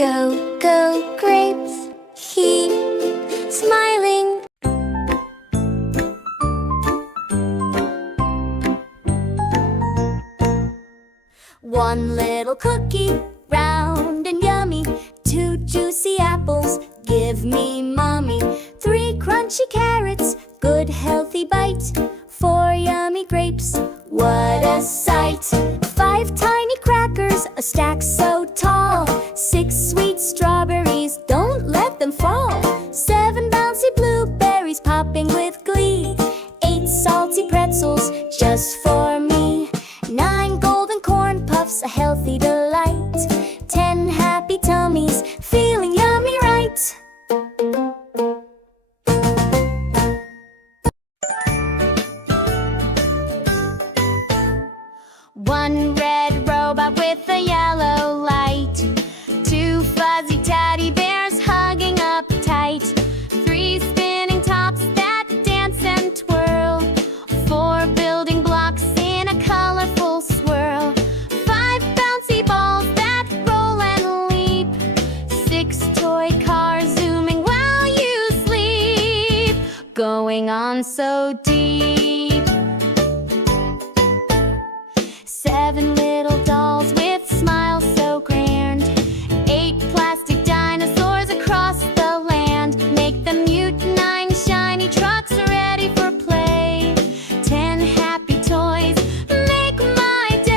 Go, go, grapes, keep smiling. One little cookie, round and yummy. Two juicy apples, give me mommy. Three crunchy carrots, good healthy bite. Four yummy grapes, what a sight. Five tiny crackers, a stack so tall. Six sweet strawberries, don't let them fall. Seven bouncy blueberries, popping with glee. Eight salty pretzels, just for me. Nine golden corn puffs, a healthy delight. 10 happy tummies, feeling yummy right. One red robot with a yellow light. Two fuzzy teddy bears hugging up tight. Three spinning tops that dance and twirl. Four building blocks in a colorful swirl. Five bouncy balls that roll and leap. Six toy cars zooming while you sleep, going on so deep. Seven little dolls with smiles so grand. Eight plastic dinosaurs across the land. Make them mute. Nine shiny trucks ready for play. 10 happy toys make my day.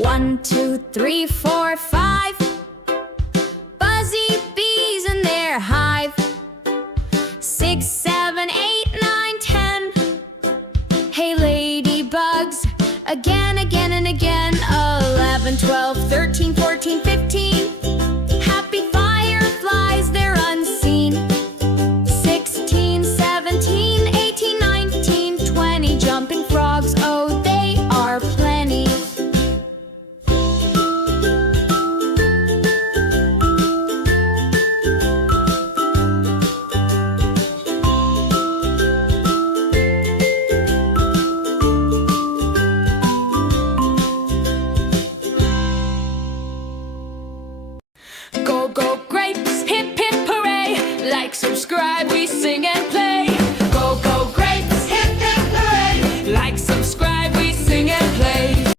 One, two, three, four, five. Buzzy bees in their hive. 6, 7, 8, 9, 10. Hey ladybugs, again, again.